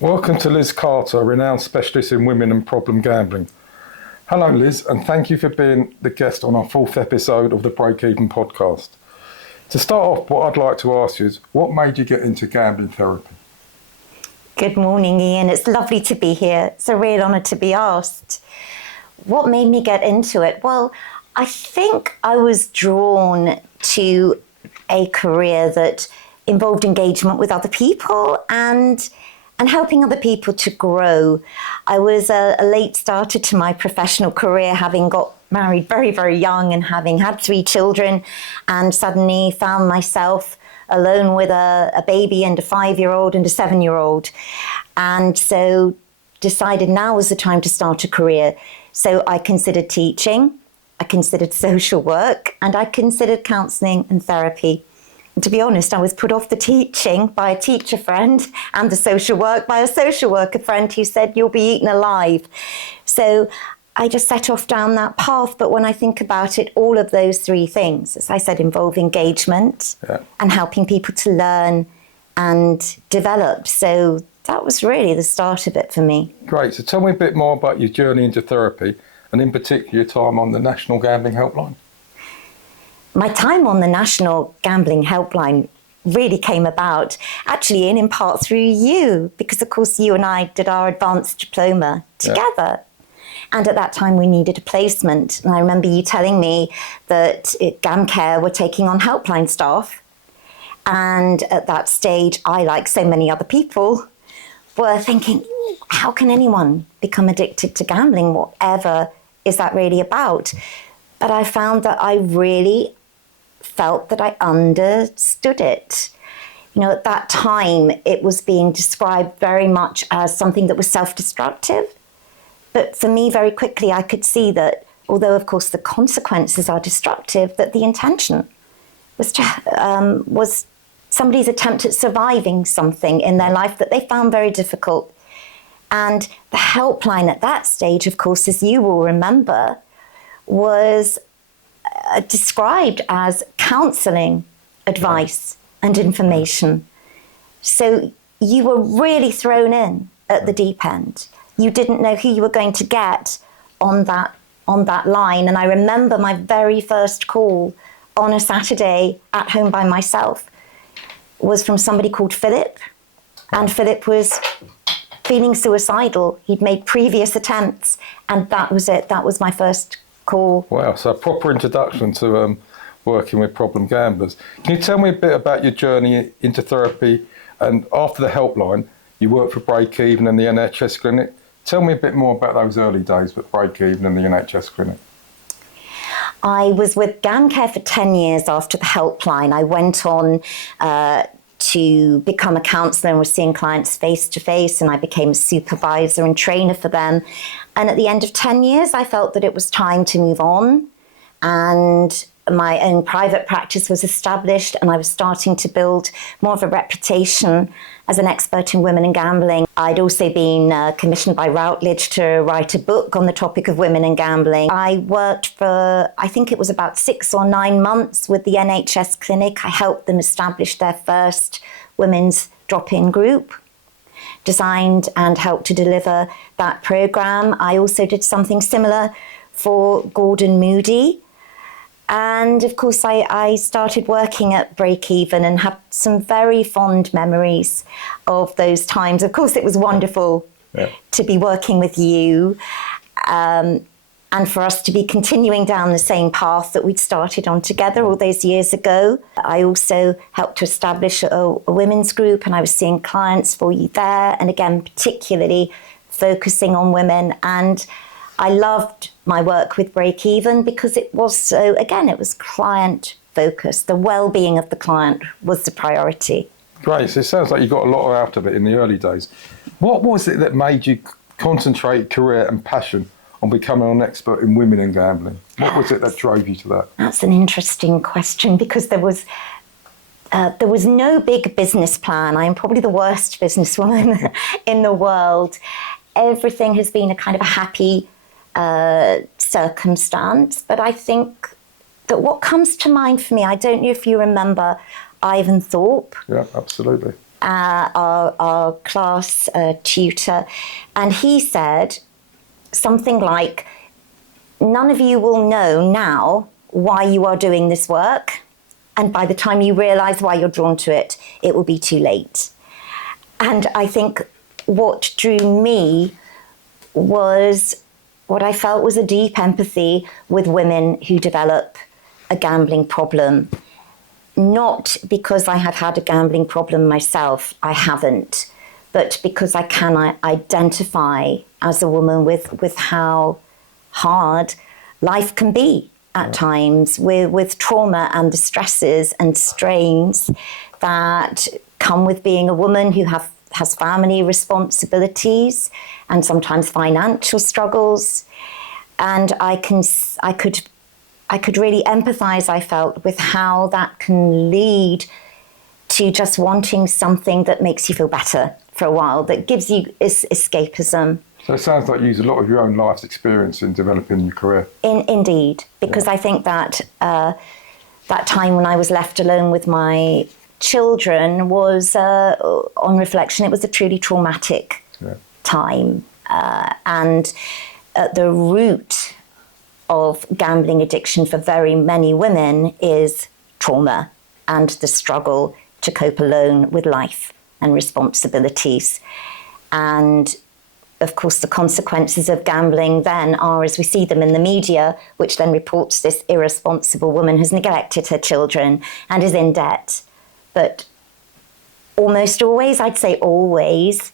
Welcome to Liz Karter, a renowned specialist in women and problem gambling. Hello Liz, and thank you for being the guest on our 4th episode of the Break Even podcast. To start off, what I'd like to ask you is, what made you get into gambling therapy? Good morning, Ian. It's lovely to be here. It's a real honour to be asked. What made me get into it? Well, I think I was drawn to a career that involved engagement with other people and helping other people to grow. I was a late starter to my professional career, having got married very, very young and having had 3 children, and suddenly found myself alone with a baby and a 5-year-old and a 7-year-old. And so decided now was the time to start a career. So I considered teaching, I considered social work, and I considered counselling and therapy. And to be honest, I was put off the teaching by a teacher friend and the social work by a social worker friend who said, you'll be eaten alive. So I just set off down that path. But when I think about it, all of those 3 things, as I said, involve engagement and helping people to learn and develop. So that was really the start of it for me. Great. So tell me a bit more about your journey into therapy, and in particular your time on the National Gambling Helpline. My time on the National Gambling Helpline really came about, actually, in part through you, because, of course, you and I did our advanced diploma together. And at that time, we needed a placement. And I remember you telling me that GamCare were taking on helpline staff. And at that stage, I, like so many other people, were thinking, how can anyone become addicted to gambling? Whatever is that really about? But I found that I really felt that I understood it. You know, at that time, it was being described very much as something that was self-destructive. But for me, very quickly, I could see that, although, of course, the consequences are destructive, that the intention was somebody's attempt at surviving something in their life that they found very difficult. And the helpline at that stage, of course, as you will remember, was described as counselling, advice and information. So you were really thrown in at the deep end. You didn't know who you were going to get on that line. And I remember my very first call on a Saturday at home by myself was from somebody called Philip. And Philip was feeling suicidal. He'd made previous attempts, and that was it. That was my first call. Wow, so a proper introduction to working with problem gamblers. Can you tell me a bit about your journey into therapy? And after the helpline, you worked for Break Even and the NHS clinic. Tell me a bit more about those early days with Break Even and the NHS clinic. I was with GamCare for 10 years after the helpline. I went on to become a counsellor and was seeing clients face to face, and I became a supervisor and trainer for them. And at the end of 10 years, I felt that it was time to move on, and my own private practice was established, and I was starting to build more of a reputation as an expert in women and gambling. I'd also been commissioned by Routledge to write a book on the topic of women and gambling. I worked for, I think it was about 6 or 9 months with the NHS clinic. I helped them establish their first women's drop-in group, designed and helped to deliver that programme. I also did something similar for Gordon Moody. And of course, I started working at Break Even and have some very fond memories of those times. Of course, it was wonderful to be working with you and for us to be continuing down the same path that we'd started on together all those years ago. I also helped to establish a women's group, and I was seeing clients for you there. And again, particularly focusing on women. And I loved my work with Break Even because it was so, again, it was client focused. The well-being of the client was the priority. Great. So it sounds like you got a lot out of it in the early days. What was it that made you concentrate career and passion on becoming an expert in women and gambling? What was it that drove you to that? That's an interesting question, because there was no big business plan. I am probably the worst businesswoman in the world. Everything has been a kind of a happy circumstance, but I think that what comes to mind for me, I don't know if you remember Ivan Thorpe. Yeah, absolutely. our class tutor, and he said something like, none of you will know now why you are doing this work, and by the time you realise why you're drawn to it, it will be too late. And I think what drew me was what I felt was a deep empathy with women who develop a gambling problem. Not because I have had a gambling problem myself, I haven't, but because I can identify as a woman with how hard life can be at times, with trauma and the stresses and strains that come with being a woman who has family responsibilities and sometimes financial struggles. And I could really empathize, I felt, with how that can lead to just wanting something that makes you feel better for a while, that gives you escapism. So it sounds like you use a lot of your own life's experience in developing your career. Indeed, because I think that that time when I was left alone with my children was, on reflection, it was a truly traumatic time. And at the root of gambling addiction for very many women is trauma and the struggle to cope alone with life and responsibilities. And of course, the consequences of gambling then are, as we see them in the media, which then reports this irresponsible woman has neglected her children and is in debt. But almost always, I'd say always,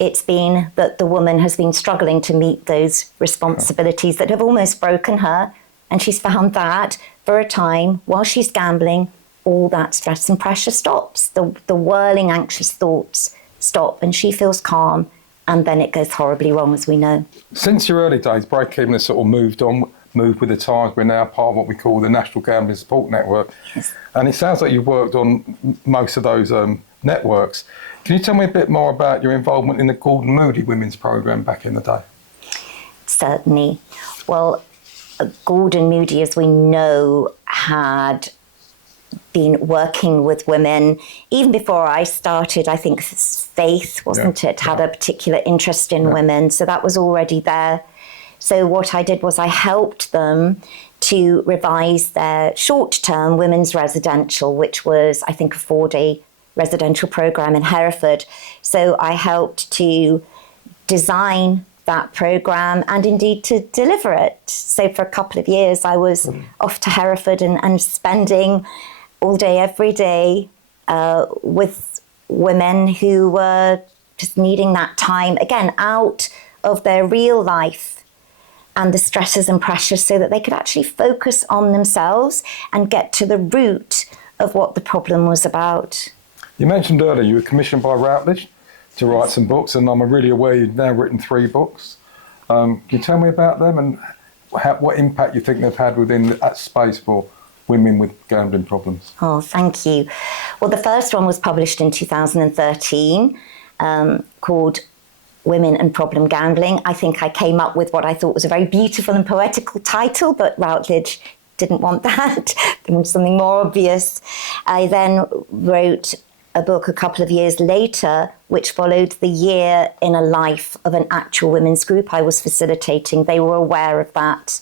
it's been that the woman has been struggling to meet those responsibilities that have almost broken her. And she's found that for a time, while she's gambling, all that stress and pressure stops. The whirling, anxious thoughts stop and she feels calm. And then it goes horribly wrong, as we know. Since your early days, Breakeven has sort of moved with the times. We're now part of what we call the National Gambling Support Network. Yes. And it sounds like you've worked on most of those networks. Can you tell me a bit more about your involvement in the Gordon Moody Women's Programme back in the day? Certainly. Well, Gordon Moody, as we know, had been working with women even before I started. I think Faith, wasn't it, had a particular interest in women, so that was already there. So what I did was I helped them to revise their short-term women's residential, which was, I think, a 4-day residential program in Hereford. So I helped to design that program and indeed to deliver it. So for a couple of years, I was off to Hereford and spending all day, every day with women who were just needing that time, again, out of their real life and the stresses and pressures so that they could actually focus on themselves and get to the root of what the problem was about. You mentioned earlier you were commissioned by Routledge to write some books, and I'm really aware you've now written 3 books. Can you tell me about them and what impact you think they've had within that space for women with gambling problems? Oh, thank you. Well, the first one was published in 2013, called Women and Problem Gambling. I think I came up with what I thought was a very beautiful and poetical title, but Routledge didn't want that. They wanted something more obvious. I then wrote a book a couple of years later, which followed the year in a life of an actual women's group I was facilitating. They were aware of that.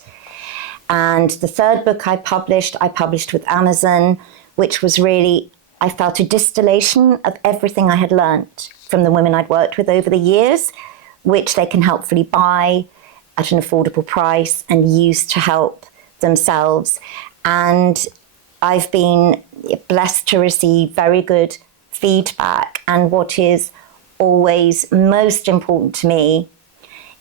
And the third book I published with Amazon, which was really, I felt, a distillation of everything I had learnt from the women I'd worked with over the years, which they can helpfully buy at an affordable price and use to help themselves. And I've been blessed to receive very good feedback. And what is always most important to me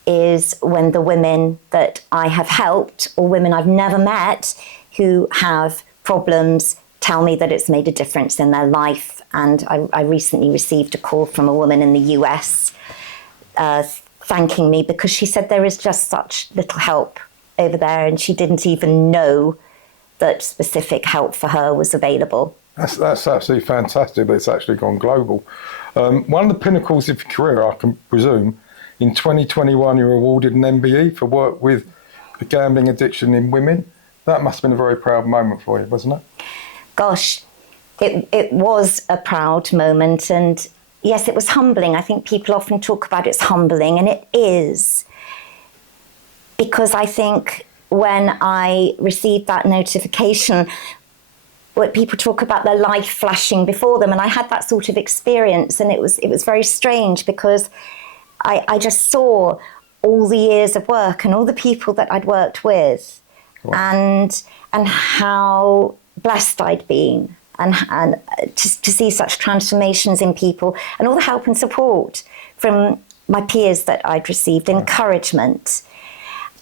is when the women that I have helped, or women I've never met who have problems, tell me that it's made a difference in their life. And I recently received a call from a woman in the US thanking me because she said there is just such little help over there and she didn't even know that specific help for her was available. That's absolutely fantastic that it's actually gone global. One of the pinnacles of your career, I can presume, in 2021 you were awarded an MBE for work with the gambling addiction in women. That must have been a very proud moment for you, wasn't it? Gosh, it was a proud moment, and yes, it was humbling. I think people often talk about it's humbling, and it is, because I think when I received that notification, what people talk about their life flashing before them, and I had that sort of experience, and it was very strange, because I just saw all the years of work and all the people that I'd worked with, wow, and how blessed I'd been, and to see such transformations in people, and all the help and support from my peers that I'd received, encouragement.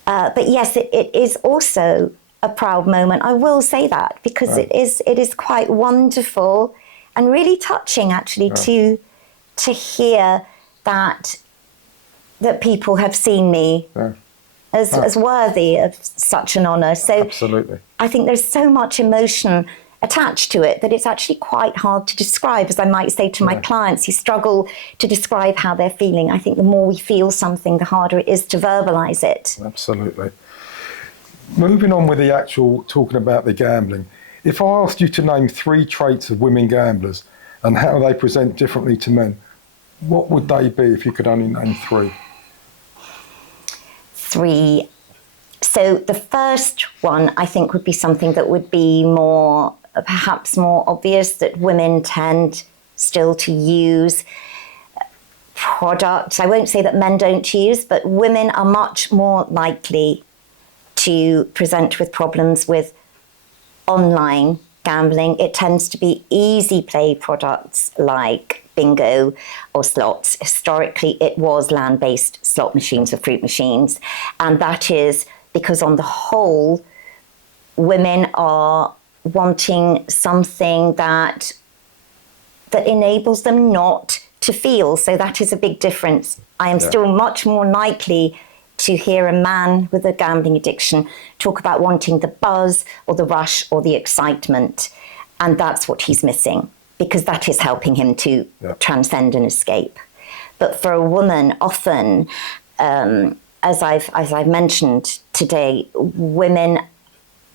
But yes, it is also a proud moment. I will say that, because it is quite wonderful and really touching, actually, to hear that people have seen me as worthy of such an honour. So absolutely, I think there's so much emotion attached to it that it's actually quite hard to describe, as I might say to my clients who struggle to describe how they're feeling. I think the more we feel something, the harder it is to verbalise it. Absolutely. Moving on with the actual talking about the gambling, if I asked you to name 3 traits of women gamblers and how they present differently to men, what would they be if you could only name 3? 3. So the first one, I think, would be something that would be perhaps more obvious, that women tend still to use products. I won't say that men don't use, but women are much more likely to present with problems with online gambling. It tends to be easy play products like bingo or slots. Historically, it was land-based slot machines or fruit machines. And that is because, on the whole, women are wanting something that enables them not to feel. So that is a big difference. I am still much more likely to hear a man with a gambling addiction talk about wanting the buzz or the rush or the excitement. And that's what he's missing, because that is helping him to transcend and escape. But for a woman, often, as I've mentioned today, women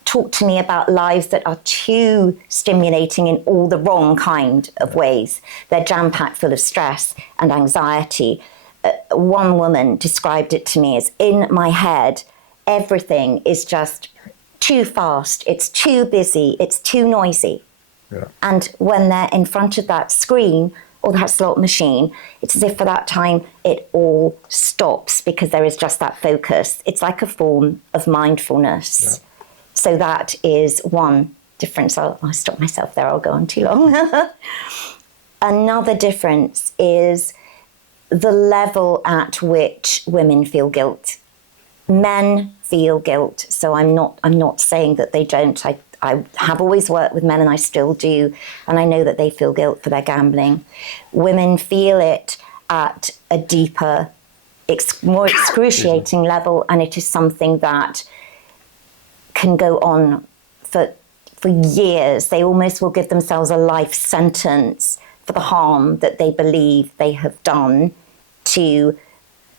talk to me about lives that are too stimulating in all the wrong kind of ways. They're jam-packed full of stress and anxiety. One woman described it to me as, in my head, everything is just too fast, it's too busy, it's too noisy. Yeah. And when they're in front of that screen or that slot machine, it's as if for that time it all stops, because there is just that focus. It's like a form of mindfulness. Yeah. So that is one difference. I'll stop myself there, I'll go on too long. Another difference is the level at which women feel guilt. Men feel guilt, so I'm not saying that they don't. I have always worked with men, and I still do, and I know that they feel guilt for their gambling. Women feel it at a deeper, more excruciating level, and it is something that can go on for years. They almost will give themselves a life sentence for the harm that they believe they have done to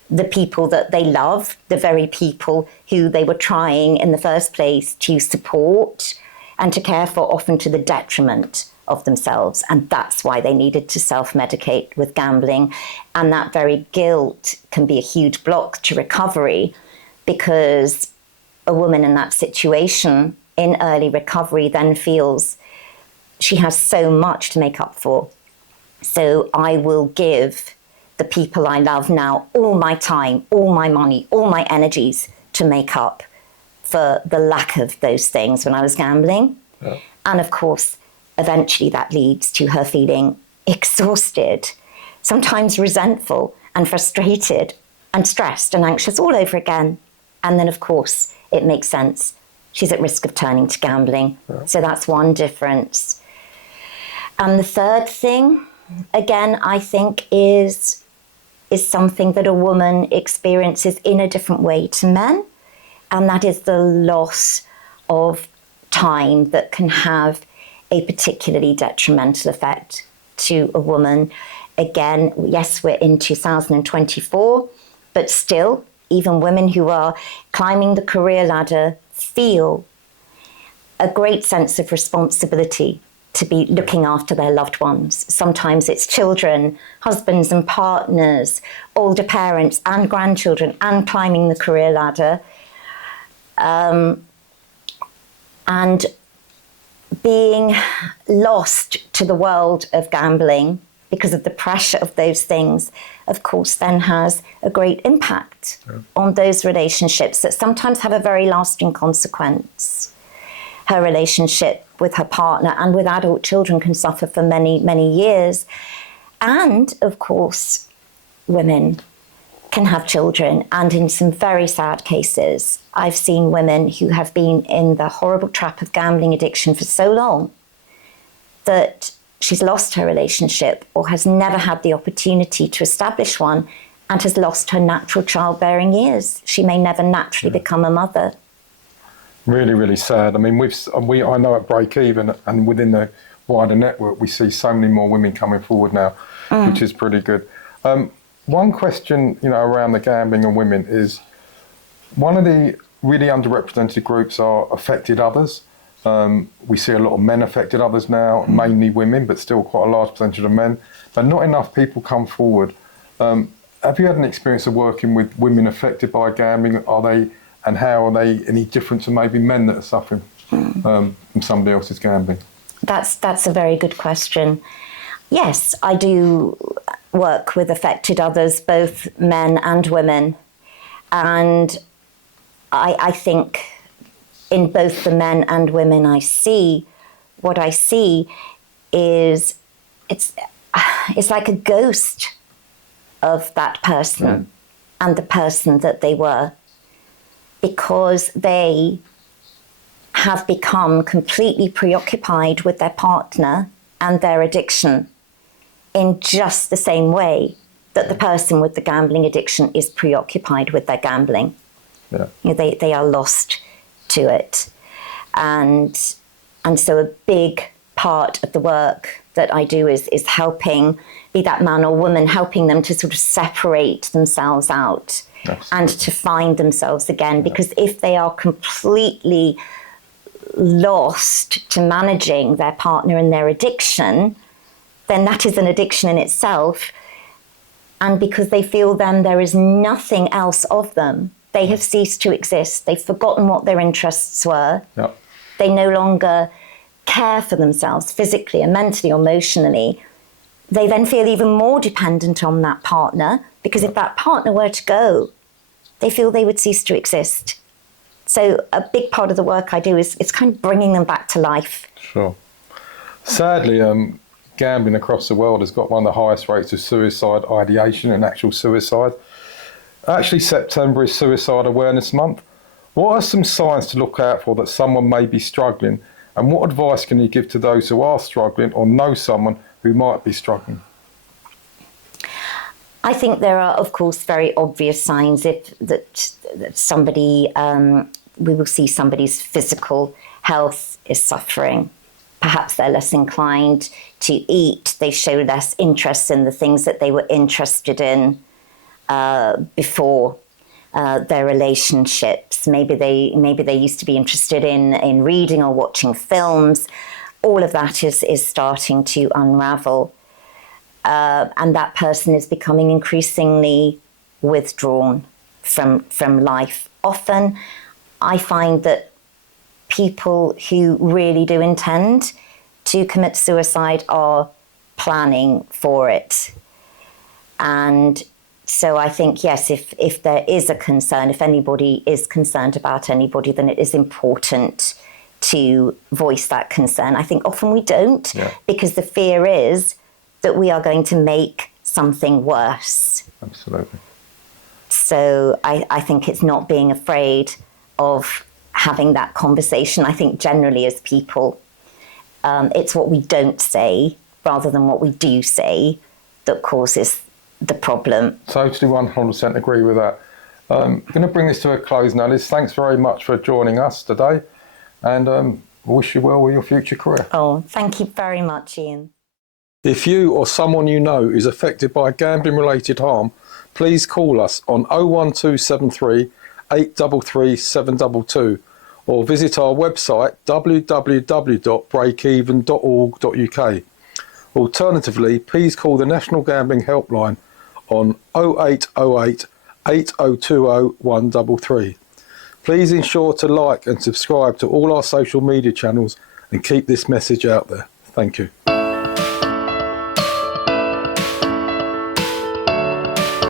the people that they love, the very people who they were trying in the first place to support and to care for, often to the detriment of themselves. And that's why they needed to self-medicate with gambling. And that very guilt can be a huge block to recovery, because a woman in that situation in early recovery then feels she has so much to make up for. So I will give the people I love now all my time, all my money, all my energies to make up for the lack of those things when I was gambling. Yeah. And of course, eventually that leads to her feeling exhausted, sometimes resentful and frustrated and stressed and anxious all over again. And then, of course, it makes sense. She's at risk of turning to gambling. Yeah. So that's one difference. And the third thing, again, I think is something that a woman experiences in a different way to men, and that is the loss of time that can have a particularly detrimental effect to a woman. Again, yes, we're in 2024, but still, even women who are climbing the career ladder feel a great sense of responsibility to be looking after their loved ones. Sometimes it's children, husbands and partners, older parents and grandchildren, and climbing the career ladder. And being lost to the world of gambling because of the pressure of those things, of course, then has a great impact on those relationships that sometimes have a very lasting consequence. Her relationship with her partner and with adult children can suffer for many, many years. And, of course, women can have children, and in some very sad cases, I've seen women who have been in the horrible trap of gambling addiction for so long that she's lost her relationship or has never had the opportunity to establish one and has lost her natural childbearing years. She may never naturally become a mother. Really, really sad. I mean, I know at Break Even and within the wider network, we see so many more women coming forward now, which is pretty good. One question, around the gambling and women is, one of the really underrepresented groups are affected others. We see a lot of men affected others now, mainly women, but still quite a large percentage of men. But not enough people come forward. Have you had an experience of working with women affected by gambling? And how are they any different to maybe men that are suffering from somebody else's gambling? That's a very good question. Yes, I do work with affected others, both men and women. And I think in both the men and women what I see is it's like a ghost of that person and the person that they were, because they have become completely preoccupied with their partner and their addiction in just the same way that the person with the gambling addiction is preoccupied with their gambling. Yeah. They are lost to it. And so a big part of the work that I do is helping, be that man or woman, helping them to sort of separate themselves out. Absolutely. And to find themselves again. Because if they are completely lost to managing their partner and their addiction, then that is an addiction in itself. And because they feel then there is nothing else of them, they have ceased to exist. They've forgotten what their interests were. Yep. They no longer care for themselves physically and mentally or emotionally. They then feel even more dependent on that partner, because if that partner were to go, they feel they would cease to exist. So a big part of the work I do is kind of bringing them back to life. Sure. Sadly, gambling across the world has got one of the highest rates of suicide ideation and actual suicide. Actually, September is Suicide Awareness Month. What are some signs to look out for that someone may be struggling, and what advice can you give to those who are struggling or know someone who might be struggling? I think there are, of course, very obvious signs that somebody, we will see somebody's physical health is suffering. Perhaps they're less inclined to eat. They show less interest in the things that they were interested in before their relationships. Maybe they used to be interested in reading or watching films. All of that is starting to unravel. And that person is becoming increasingly withdrawn from life. Often I find that people who really do intend to commit suicide are planning for it. And so I think, yes, if there is a concern, if anybody is concerned about anybody, then it is important to voice that concern. I think often we don't, because the fear is that we are going to make something worse. Absolutely. So I think it's not being afraid of having that conversation. I think generally as people, it's what we don't say rather than what we do say that causes the problem. Totally 100% agree with that. I'm going to bring this to a close now. Liz, thanks very much for joining us today, and wish you well with your future career. Oh, thank you very much, Ian. If you or someone you know is affected by gambling-related harm, please call us on 01273 833 722 or visit our website www.breakeven.org.uk. Alternatively, please call the National Gambling Helpline on 0808 8020 133. Please ensure to like and subscribe to all our social media channels and keep this message out there. Thank you.